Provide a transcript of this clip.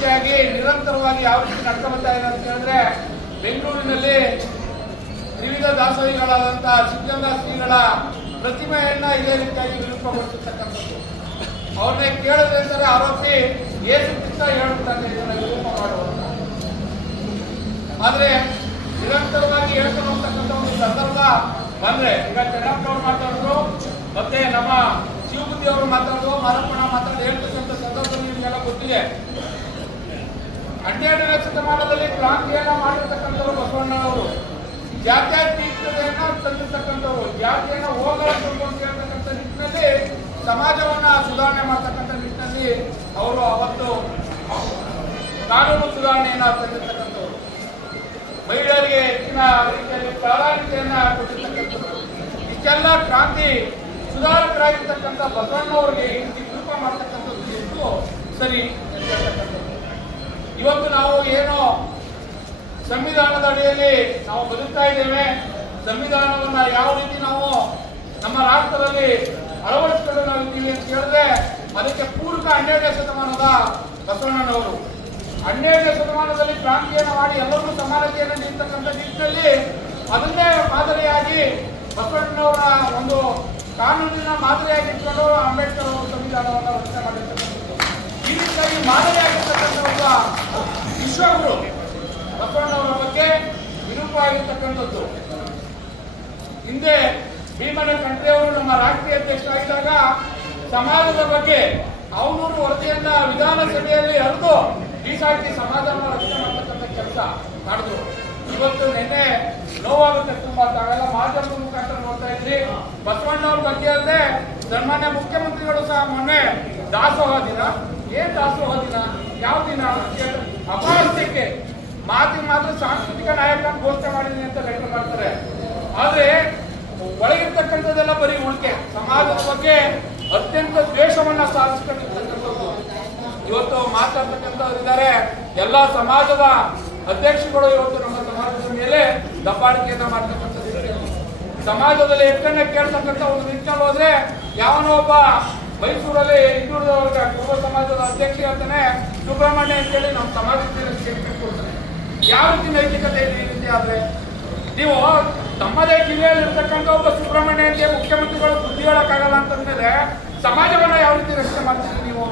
ರೀತಿಯಾಗಿ ನಿರಂತರವಾಗಿ ಯಾವ ರೀತಿ ನಡ್ಕೊಂಡ್ಬರ್ತಾ ಇದೆ ಅಂತ ಹೇಳಿದ್ರೆ, ಬೆಂಗಳೂರಿನಲ್ಲಿ ವಿವಿಧ ದಾಸೋಹಿಗಳಾದಂತಹ ಸಿದ್ಧಗಂಗಾ ಶ್ರೀಗಳ ಪ್ರತಿಮೆಯನ್ನ ಇದೇ ರೀತಿಯಾಗಿ ವಿರೂಪಗೊಳಿಸತಕ್ಕಂಥದ್ದು. ಅವ್ರನ್ನೇ ಕೇಳಿದ್ರೆ ಅಂತಾರೆ ಆರೋಪಿ ಏಸು ಕ್ರಿಸ್ತ ಹೇಳ್ಬಿಡ್ತಾನೆ ಇದನ್ನ ವಿರೂಪ ಮಾಡುವಂತ. ಆದ್ರೆ ನಿರಂತರವಾಗಿ ಹೇಳ್ಕೊಂಡು ಹೋಗ್ತಕ್ಕಂಥ ಒಂದು ಸಂದರ್ಭ ಬಂದ್ರೆ, ಈಗ ಚೆನ್ನಪ್ಪನವ್ರು ಮಾತಾಡಿದ್ರು, ಮತ್ತೆ ನಮ್ಮ ಶಿವಬುದ್ಧಿ ಅವರು ಮಾತಾಡಿದ್ರು, ಮಾರಪ್ಪಣ ಮಾತಾಡಿ ಹೇಳ್ತಕ್ಕಂಥ ಸಂದರ್ಭದಲ್ಲಿ ನಿಮಗೆಲ್ಲ ಗೊತ್ತಿದೆ. 12ನೇ ಶತಮಾನದಲ್ಲಿ ಕ್ರಾಂತಿಯನ್ನ ಮಾಡಿರ್ತಕ್ಕಂಥವ್ರು ಬಸವಣ್ಣನವರು. ಜಾತ್ಯತೀತತೆಯನ್ನ ತಂದಿರ್ತಕ್ಕಂಥವ್ರು, ಜಾತಿಯನ್ನ ಹೋಗಲಾಡಿಕೊಂಡು ಅಂತ ಹೇಳ್ತಕ್ಕಂಥ ನಿಟ್ಟಿನಲ್ಲಿ ಸಮಾಜವನ್ನ ಸುಧಾರಣೆ ಮಾಡ್ತಕ್ಕಂಥ ನಿಟ್ಟಿನಲ್ಲಿ ಅವರು ಅವತ್ತು ಕಾನೂನು ಸುಧಾರಣೆಯನ್ನ ತಂದಿರ್ತಕ್ಕಂಥವ್ರು. ಮಹಿಳೆಯರಿಗೆ ಹೆಚ್ಚಿನ ರೀತಿಯಲ್ಲಿ ಪ್ರಾಧಾನ್ಯತೆಯನ್ನ ಕೊಟ್ಟಿರ್ತಕ್ಕಂಥದ್ದು. ಇಷ್ಟೆಲ್ಲ ಕ್ರಾಂತಿ ಸುಧಾರಕರಾಗಿರ್ತಕ್ಕಂಥ ಬಸವಣ್ಣವರಿಗೆ ಈ ವಿರೂಪ ಮಾಡ್ತಕ್ಕಂಥದ್ದು ಎಷ್ಟು ಸರಿ ಅಂತಕ್ಕಂಥದ್ದು. ಇವತ್ತು ನಾವು ಏನೋ ಸಂವಿಧಾನದ ಅಡಿಯಲ್ಲಿ ನಾವು ಬದುಕ್ತಾ ಇದ್ದೇವೆ. ಸಂವಿಧಾನವನ್ನ ಯಾವ ರೀತಿ ನಾವು ನಮ್ಮ ರಾಷ್ಟ್ರದಲ್ಲಿ ಅಳವಡಿಸಿಕೊಂಡು ನಾವು ಇದ್ದೀವಿ ಅಂತ ಹೇಳಿದ್ರೆ, ಅದಕ್ಕೆ ಪೂರಕ 12ನೇ ಶತಮಾನದ ಬಸವಣ್ಣನವರು. 12ನೇ ಶತಮಾನದಲ್ಲಿ ಕ್ರಾಂತಿಯನ್ನು ಮಾಡಿ ಎಲ್ಲರೂ ಸಮಾನತೆಯನ್ನು ನೀಡ್ತಕ್ಕಂಥ ನಿಟ್ಟಿನಲ್ಲಿ ಅದನ್ನೇ ಮಾದರಿಯಾಗಿ ಬಸವಣ್ಣನವರ ಒಂದು ಕಾನೂನಿನ ಮಾದರಿಯಾಗಿ ಇಟ್ಕೊಂಡು ಅಂಬೇಡ್ಕರ್ ಅವರು ಸಂವಿಧಾನವನ್ನು ರಚನೆ ಮಾಡಿರ್ತಕ್ಕಂಥದ್ದು. ಈ ರೀತಿಯಾಗಿ ಮಾದರಿಯಾಗಿರ್ತಕ್ಕಂಥ ಒಬ್ಬ ವಿಶ್ವಗುರು ಬಸವಣ್ಣವರ ಬಗ್ಗೆ ವಿರೂಪ ಆಗಿರ್ತಕ್ಕಂಥದ್ದು. ಹಿಂದೆ ಭೀಮನ ಕಂಠ್ರೆಯವರು ನಮ್ಮ ರಾಷ್ಟ್ರೀಯ ಅಧ್ಯಕ್ಷರಾಗಿದ್ದಾಗ ಸಮಾಜದ ಬಗ್ಗೆ ಅವನೂರು ವರದಿಯನ್ನ ವಿಧಾನಸಭೆಯಲ್ಲಿ ಹರಿದು ಬೀಸಾಟಿ ಸಮಾಜವನ್ನು ರಕ್ಷಣೆ ಮಾಡತಕ್ಕಂಥ ಕೆಲಸ ಮಾಡಿದ್ರು. ಇವತ್ತು ನಿನ್ನೆ ನೋವಾಗುತ್ತೆ ತುಂಬಾ. ತಾವೆಲ್ಲ ಮಾಧ್ಯಮದ ಮುಖಾಂತರ ನೋಡ್ತಾ ಇದ್ರಿ. ಬಸವಣ್ಣವ್ರ ಬಗ್ಗೆ ಅಲ್ಲದೆ ಸನ್ಮಾನ್ಯ ಮುಖ್ಯಮಂತ್ರಿಗಳು ಸಹ ಮೊನ್ನೆ ದಾಸೋಹ ದಿನ, ಏನ್ ದಾಸೋಹ ದಿನ, ಯಾವ ದಿನ ಅಪಹಾಸ್ಯಕ್ಕೆ ಮಾತಿಗೆ ಮಾತ್ರ ಸಾಂಸ್ಕೃತಿಕ ನಾಯಕ ಘೋಷಣೆ ಮಾಡಿದೀನಿ ಅಂತ ಲೆಕ್ಕ ಮಾಡ್ತಾರೆ. ಆದ್ರೆ ಒಳಗಿರ್ತಕ್ಕಂಥದ್ದೆಲ್ಲ ಬರೀ ಉಳಿಕೆ. ಸಮಾಜದ ಬಗ್ಗೆ ಅತ್ಯಂತ ದ್ವೇಷವನ್ನ ಸಾಧಿಸ್ಕೊಂಡಿರ್ತಕ್ಕಂಥದ್ದು. ಇವತ್ತು ಮಾತಾಡ್ತಕ್ಕಂಥವ್ರಿದ್ದಾರೆ. ಎಲ್ಲ ಸಮಾಜದ ಅಧ್ಯಕ್ಷಗಳು ಇವತ್ತು ನಮ್ಮ ಸಮಾಜದ ಮೇಲೆ ದಬ್ಬಾಳಿಕೆಯನ್ನ ಮಾಡ್ತಕ್ಕಂಥದ್ದು. ಸಮಾಜದಲ್ಲಿ ಎಷ್ಟನ್ನೇ ಕೇಳ್ತಕ್ಕಂಥ ಒಂದು ನಿಟ್ಟಿನಲ್ಲಿ ಹೋದ್ರೆ ಯಾವನೋ ಒಬ್ಬ ಮೈಸೂರಲ್ಲಿ ಹಿಂದುಳಿದ ವರ್ಗ ಕುರುಬ ಸಮಾಜದ ಅಧ್ಯಕ್ಷ ಹೇಳ್ತಾನೆ ಸುಬ್ರಹ್ಮಣ್ಯ ಅಂತೇಳಿ ನಮ್ಮ ಸಮಾಜದಲ್ಲಿ ಸ್ಟೇಟ್ಮೆಂಟ್ ಕೊಡ್ತಾನೆ. ಯಾವ ರೀತಿ ನೈತಿಕತೆ ಇದೆ ಈ ರೀತಿ ಆದ್ರೆ? ನೀವು ತಮ್ಮದೇ ಜಿಲ್ಲೆಯಲ್ಲಿ ಇರ್ತಕ್ಕಂಥ ಒಬ್ಬ ಸುಬ್ರಹ್ಮಣ್ಯ ಅಂತ ಮುಖ್ಯಮಂತ್ರಿಗಳು ಬುದ್ಧಿ ಹೇಳಕ್ಕಾಗಲ್ಲ ಅಂತಂದ್ರೆ ಸಮಾಜವನ್ನ ಯಾವ ರೀತಿ ರಕ್ಷಣೆ ಮಾಡ್ತೀರಿ ನೀವು?